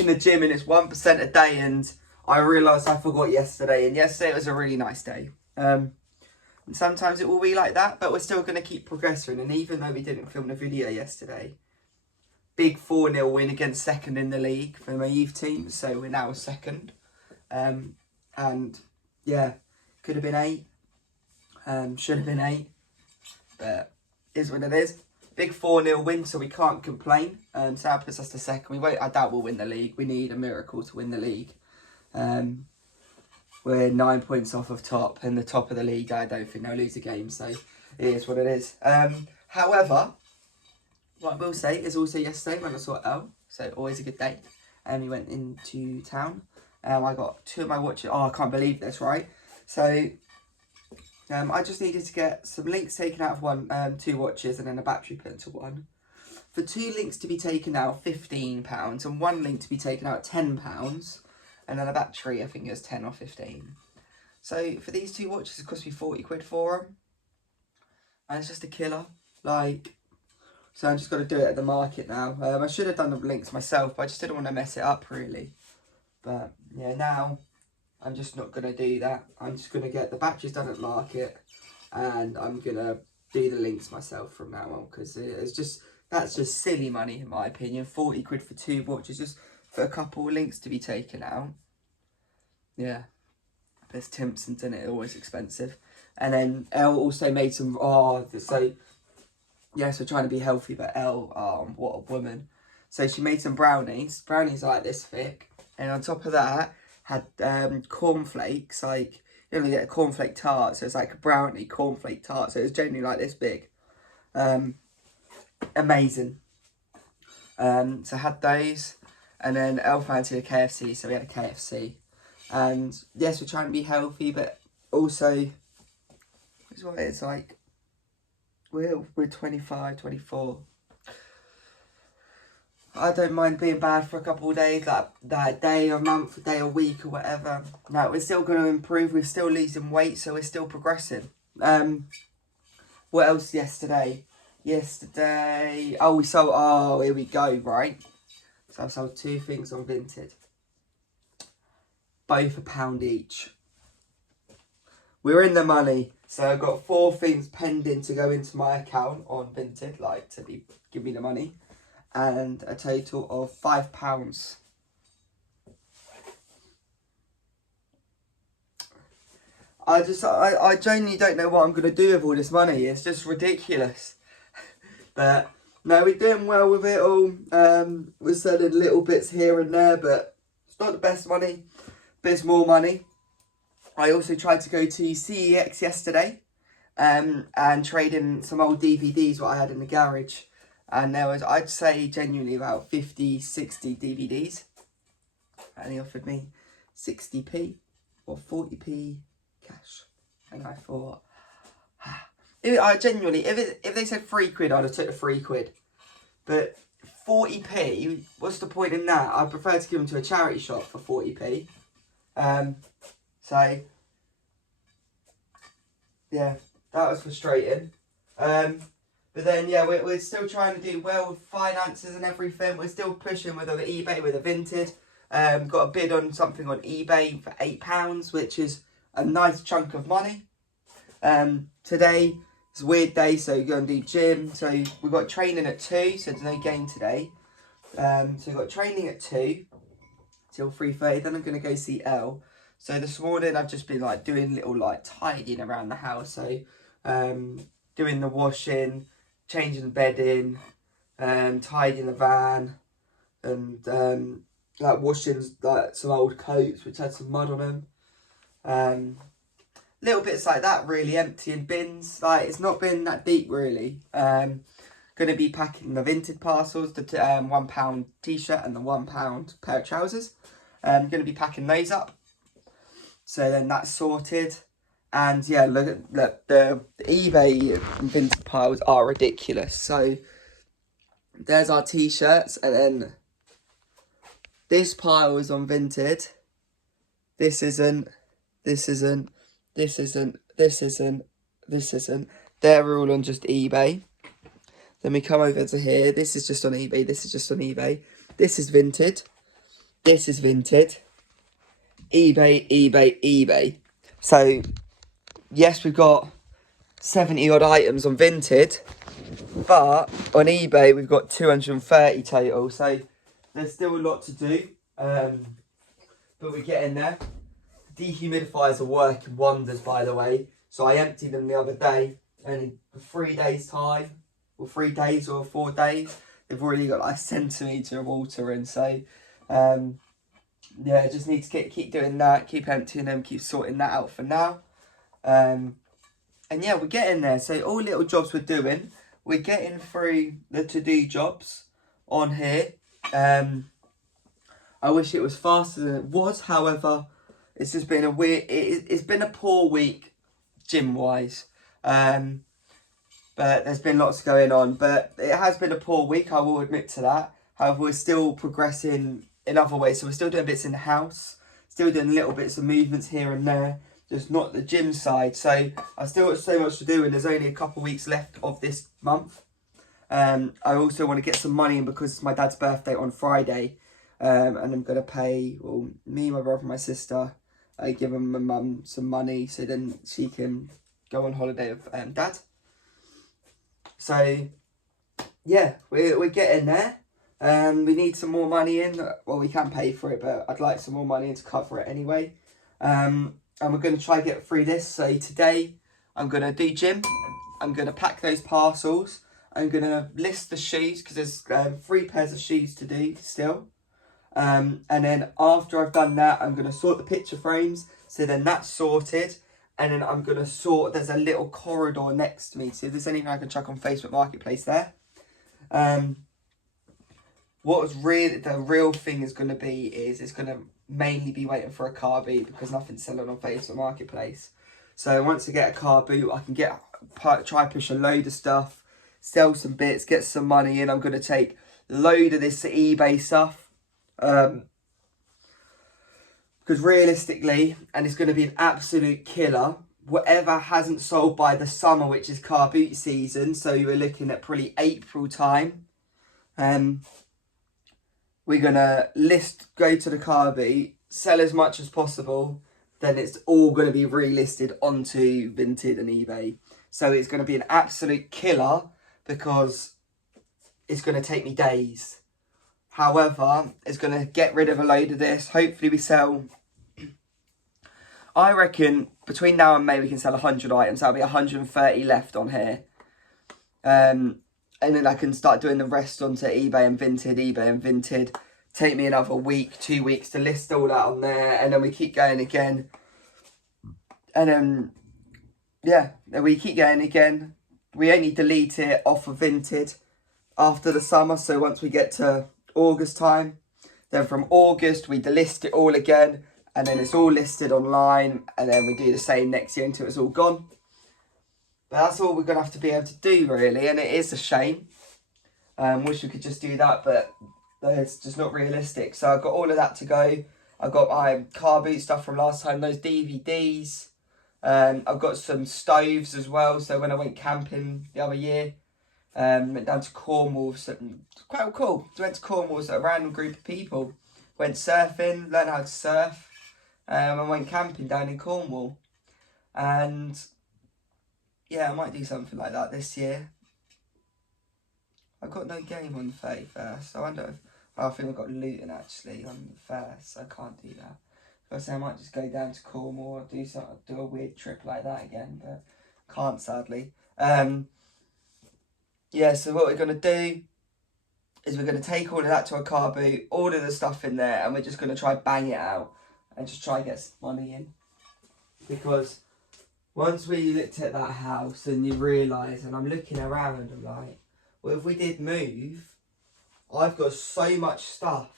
in the gym and it's 1% a day, and I realised I forgot yesterday, and yesterday was a really nice day. And sometimes it will be like that, but we're still going to keep progressing. And even though we didn't film the video yesterday, big 4-0 win against second in the league for my youth team, so we're now second. And yeah, could have been 8, should have been 8, but is what it is. Big 4-0 win, so we can't complain. So that puts us to second. I doubt we'll win the league. We need a miracle to win the league. We're 9 points off of top, and the top of the league, I don't think they'll lose a game, so it is what it is. However, what I will say is also yesterday when I saw Elle, so always a good day, and we went into town. I got 2 of my watches. Oh, I can't believe this, right? So I just needed to get some links taken out of 2 watches and then a battery put into one. For 2 links to be taken out, £15, and 1 link to be taken out, £10, and then a battery, I think it was 10 or 15. So for these 2 watches, it cost me 40 quid for them, and it's just a killer. Like, so I'm just got to do it at the market now. I should have done the links myself, but I just didn't want to mess it up really. But yeah, now I'm just not going to do that. I'm just going to get the batteries done at market, and I'm going to do the links myself from now on, because that's just silly money in my opinion. 40 quid for 2 watches just for a couple of links to be taken out. Yeah, there's Timpson's in it, always expensive. And then Elle also made some, so yes, we're trying to be healthy, but Elle, what a woman. So she made some brownies like this thick, and on top of that had cornflakes, like you only get a cornflake tart, so it's like a brownie cornflake tart, so it was genuinely like this big. Amazing. So I had those, and then Elle fancied a KFC, so we had a KFC. And yes, we're trying to be healthy, but also it's what it's like. We're 25, 24. I don't mind being bad for a couple of days, like that day, a month, a day, a week, or whatever. No, we're still going to improve. We're still losing weight, so we're still progressing. What else yesterday? We sold, here we go, right? So I sold 2 things on Vinted. Both £1 each. We're in the money. So I've got 4 things pending to go into my account on Vinted, like to give me the money. And a total of £5. I genuinely don't know what I'm going to do with all this money. It's just ridiculous. But no, we're doing well with it all. We're selling little bits here and there, but it's not the best money, but it's more money. I also tried to go to CEX yesterday and trade in some old DVDs what I had in the garage. And there was, I'd say, genuinely about 50, 60 DVDs. And he offered me 60p or 40p cash. And I thought, if they said 3 quid, I'd have took the 3 quid. But 40p, what's the point in that? I prefer to give them to a charity shop for 40p. So, yeah, that was frustrating. But then, yeah, we're still trying to do well with finances and everything. We're still pushing with eBay, with a Vinted. Got a bid on something on eBay for £8, which is a nice chunk of money. Today is a weird day, so we're going to do gym. So we've got training at 2, so there's no game today. So we've got training at 2 till 3:30. Then I'm going to go see Elle. So this morning I've just been like doing little like tidying around the house. So doing the washing, changing the bedding, tidying the van, and like washing like some old coats which had some mud on them. Little bits like that really, emptying bins. Like it's not been that deep really. Going to be packing the Vinted parcels, the £1 t-shirt and the £1 pair of trousers. Going to be packing those up. So then that's sorted. And yeah, look, the eBay Vinted piles are ridiculous. So there's our t-shirts, and then this pile is on Vinted. This isn't. This isn't. This isn't. This isn't. This isn't. They're all on just eBay. Then we come over to here. This is just on eBay. This is just on eBay. This is Vinted. This is Vinted. eBay, eBay, eBay. So, yes, we've got 70 odd items on Vinted, but on eBay we've got 230 total. So, there's still a lot to do, but we're getting there. Dehumidifiers are working wonders, by the way. So I emptied them the other day, and in 3 days' time, or 3 days or 4 days, they've already got like a centimetre of water in. So, yeah, just need to keep doing that, keep emptying them, keep sorting that out for now. And yeah, we're getting there. So all little jobs we're doing, we're getting through the to-do jobs on here. I wish it was faster than it was. However, it's just been a weird. It's been a poor week, gym-wise. But there's been lots going on. But it has been a poor week, I will admit to that. However, we're still progressing in other ways. So we're still doing bits in the house, still doing little bits of movements here and there, just not the gym side. So I've still got so much to do, and there's only a couple of weeks left of this month. I also want to get some money in because it's my dad's birthday on Friday. And I'm going to pay, well, me, my brother, and my sister, give my mum some money so then she can go on holiday with dad. So, yeah, we're getting there. We need some more money in. Well, we can pay for it, but I'd like some more money in to cover it anyway. And we're going to try to get through this. So today, I'm going to do gym. I'm going to pack those parcels. I'm going to list the shoes because there's 3 pairs of shoes to do still. And then after I've done that, I'm going to sort the picture frames. So then that's sorted. And then I'm going to sort, there's a little corridor next to me. So if there's anything I can chuck on Facebook Marketplace there. What's really, the real thing is going to be is it's going to mainly be waiting for a car boot because nothing's selling on Facebook Marketplace. So once I get a car boot, I can try push a load of stuff, sell some bits, get some money in. I'm going to take a load of this eBay stuff. Because realistically, and it's going to be an absolute killer, whatever hasn't sold by the summer, which is car boot season, so you're looking at probably April time, we're going to go to the car boot, sell as much as possible, then it's all going to be relisted onto Vinted and eBay. So it's going to be an absolute killer because it's going to take me days. However, it's going to get rid of a load of this. Hopefully we sell, I reckon between now and May we can sell 100 items. That'll be 130 left on here. And then I can start doing the rest onto eBay and Vinted. Take me another week, 2 weeks to list all that on there. And then we keep going again. And then, yeah, we keep going again. We only delete it off of Vinted after the summer. So once we get to August time, then from August we delist it all again, and then it's all listed online, and then we do the same next year until it's all gone. But that's all we're gonna have to be able to do, really, and it is a shame. Wish we could just do that, but it's just not realistic. So I've got all of that to go. I've got my car boot stuff from last time, those DVDs. I've got some stoves as well, so when I went camping the other year, went down to Cornwall, quite cool. Went to Cornwall with a random group of people. Went surfing, learned how to surf, and went camping down in Cornwall. And yeah, I might do something like that this year. I've got no game on the 31st. I wonder if, I think I've got Luton actually on the 1st, so I can't do that. I say I might just go down to Cornwall or do a weird trip like that again, but can't sadly. Yeah, so what we're going to do is we're going to take all of that to a car boot, all of the stuff in there, and we're just going to try bang it out and just try get some money in. Because once we looked at that house and you realise, and I'm looking around and I'm like, well, if we did move, I've got so much stuff.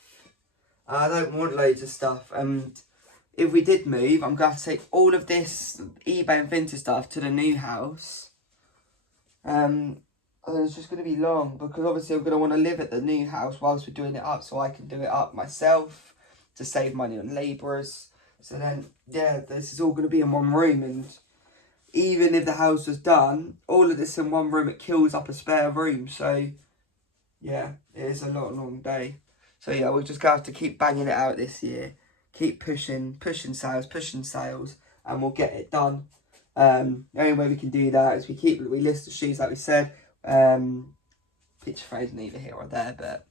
I don't want loads of stuff. And if we did move, I'm going to have to take all of this eBay and Vinted stuff to the new house. And it's just going to be long because obviously I'm going to want to live at the new house whilst we're doing it up, so I can do it up myself to save money on labourers. So then, yeah, this is all going to be in one room, and even if the house was done, all of this in one room, it kills up a spare room. So, yeah, it is a long day. So yeah, we're just going to have to keep banging it out this year. Keep pushing sales, and we'll get it done. The only way we can do that is we list the shoes like we said. Picture frames neither here or there, but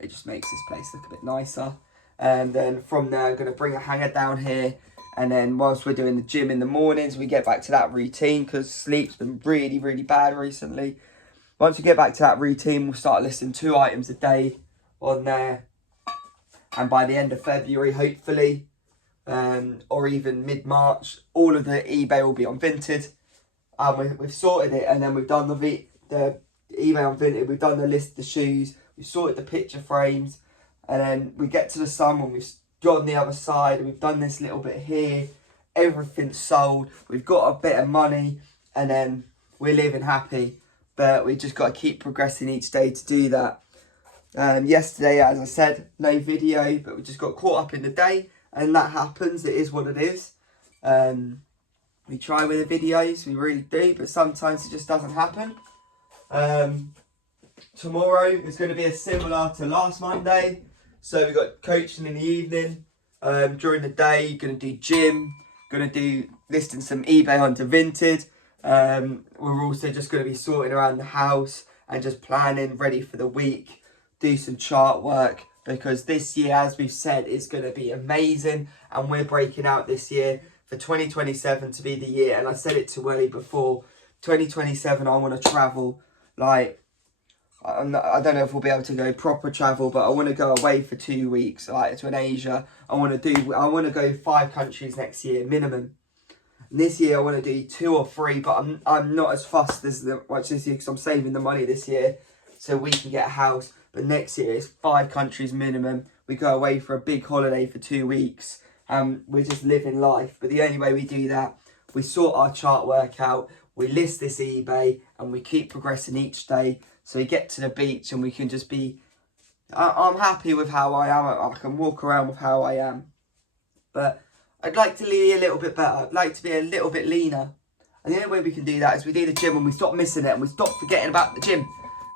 it just makes this place look a bit nicer. And then from there, I'm going to bring a hanger down here. And then whilst we're doing the gym in the mornings, we get back to that routine because sleep's been really, really bad recently. Once we get back to that routine, we'll start listing 2 items a day on there. And by the end of February, hopefully, or even mid-March, all of the eBay will be on Vinted. We've sorted it, and then we've done the eBay on Vinted, we've done the list of the shoes, we've sorted the picture frames, and then we get to the sun when we've got on the other side, and we've done this little bit here, everything's sold, we've got a bit of money, and then we're living happy. But we just got to keep progressing each day to do that. Yesterday, as I said, no video, but we just got caught up in the day, and that happens. It is what it is. We try with the videos, we really do, but sometimes it just doesn't happen. Tomorrow is going to be similar to last Monday. So we got coaching in the evening. During the day, you're going to do gym, going to do listing some eBay onto Vinted. We're also just going to be sorting around the house and just planning, ready for the week, do some chart work, because this year, as we've said, is going to be amazing, and we're breaking out this year for 2027 to be the year. And I said it to Ellie before, 2027 I want to travel, like, I don't know if we'll be able to go proper travel, but I want to go away for 2 weeks, like to an Asia. I want to go 5 countries next year minimum. And this year I want to do 2 or 3, but I'm not as fussed as much this year because I'm saving the money this year so we can get a house. But next year it's 5 countries minimum. We go away for a big holiday for 2 weeks. We're just living life. But the only way we do that, we sort our chart work out, we list this eBay, and we keep progressing each day. So we get to the beach and we can just be... I'm happy with how I am. I can walk around with how I am. But I'd like to be a little bit better. I'd like to be a little bit leaner. And the only way we can do that is we do the gym and we stop missing it and we stop forgetting about the gym.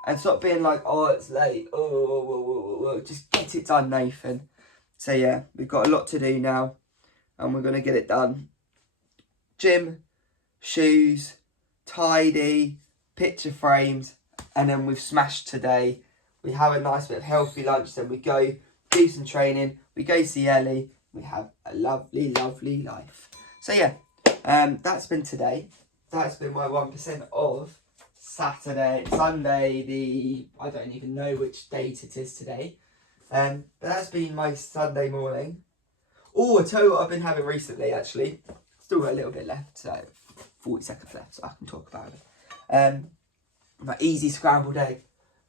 And stop being like, oh, it's late. Oh, just get it done, Nathan. So yeah, we've got a lot to do now. And we're going to get it done. Gym, shoes, tidy, picture frames. And then we've smashed today. We have a nice bit of healthy lunch. Then we go do some training. We go see Ellie. We have a lovely, lovely life. So yeah, that's been today. That's been my 1% of Sunday, I don't even know which date it is today. But that's been my Sunday morning. Oh, I tell you what I've been having recently, actually. Still got a little bit left, so 40 seconds left, so I can talk about it. My easy scrambled egg.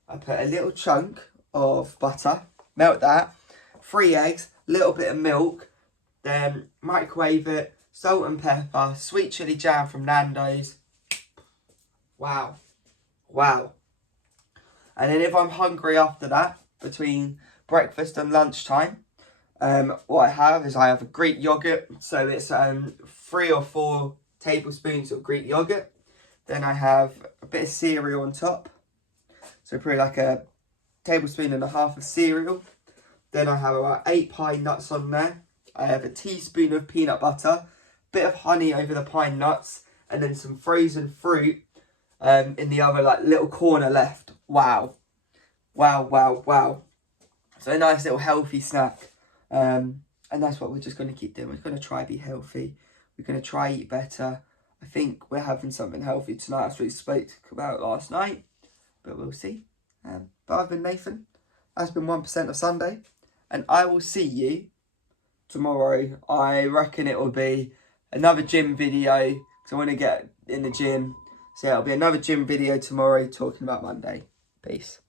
I put a little chunk of butter, melt that, 3 eggs, little bit of milk, then microwave it, salt and pepper, sweet chilli jam from Nando's. Wow. And then if I'm hungry after that, between breakfast and lunchtime, what I have a Greek yogurt. So it's 3 or 4 tablespoons of Greek yogurt. Then I have a bit of cereal on top. So probably like a 1.5 tablespoons of cereal. Then I have about 8 pine nuts on there. I have a teaspoon of peanut butter, bit of honey over the pine nuts, and then some frozen fruit in the other like little corner left. Wow. So a nice little healthy snack. And that's what we're just going to keep doing. We're going to try be healthy. We're going to try eat better. I think we're having something healthy tonight, as we spoke about last night. But we'll see. But I've been Nathan. That's been 1% of Sunday. And I will see you tomorrow. I reckon it will be another gym video, because I want to get in the gym. So yeah, it'll be another gym video tomorrow talking about Monday. Peace.